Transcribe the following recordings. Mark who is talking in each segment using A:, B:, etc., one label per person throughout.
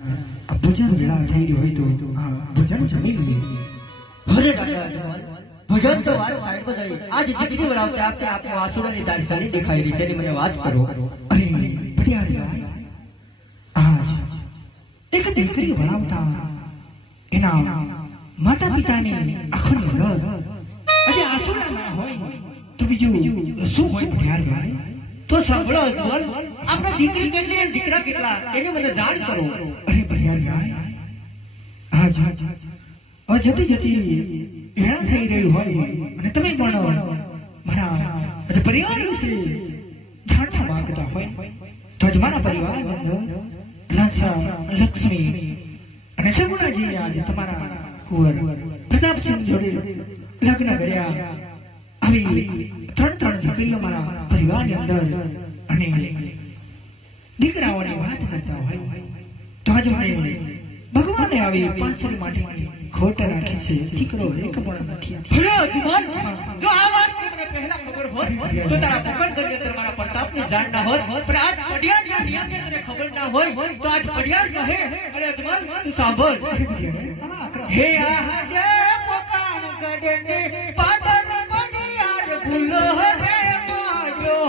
A: ભજન વેળા થઈ હોય તો ભજન જમી લઈએ.
B: અરે ભજન તો વાત સાઈડમાં ગઈ. આજ દીકરી વળાવતા આપતે આપને વાસુડાની દારસાની દેખાઈ રહી છે એની મને વાત કરો.
A: અરે પ્યારી આજ એક દીકરી વળાવતા એના માતા પિતાને આંખોની રસ આજે આસુરા ના હોય તો બીજું શું હોય ભટિયાર
B: તો સાંભળો બોલ આપણા દીકરી કેટલી દીકરા કેટલા, એની મને જાણ કરો.
A: આજ આજ જતી જતી હેરાન થઈ રહ્યું હોય અને તમે પણ મારા પરિવાર વિશે જાણવા માંગતા હોય, તો આજ મારા પરિવાર લક્ષ્મી અને સગુણાજી આજે તમારા કુંવર પ્રતાપસિંહ જોડે લગ્ન કર્યા. આવી ત્રણ ત્રણ જટિલો મારા પરિવારની અંદર અને દીકરાઓની વાત કરતા હોય, તો આજે ભગવાને આવી પાછળ માટે ખોટ રાખી છે દીકરો એક પણ નથી.
B: ભલે અજમલ, જો આ વાત તમને પહેલા ખબર હોત તો તારા પકડ કરી અંદર મારા પ્રતાપની જાણ ના હોત. પણ આજ પડિયારના નિયમને તને ખબર ના હોય તો આજ પડિયાર કહે અરે અજમાન તું સાંભળ. હે આ આજે પોતાનું કડને પાદર પડિયાર ભૂલો રે માર્યો.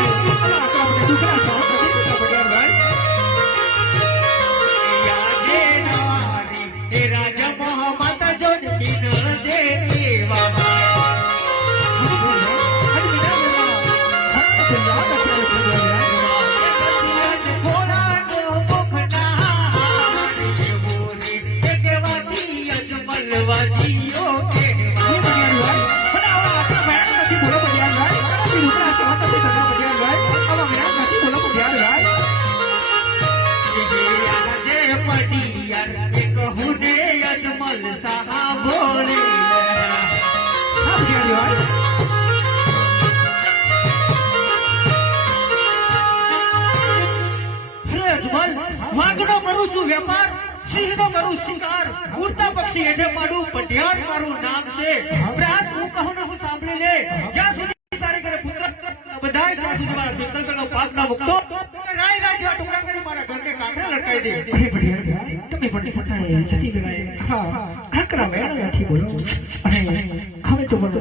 B: Thank you. પડિયાર
A: કરું
B: છું વેપાર સિંહનો ઉડતા પક્ષી હેઠે પાડું પઢિયાર મારું છે. મારા મારા
A: તમે પણ છતાંય જતી વેળાએ હા આકરા વેળા નથી બોલો. અને હવે તો બોલો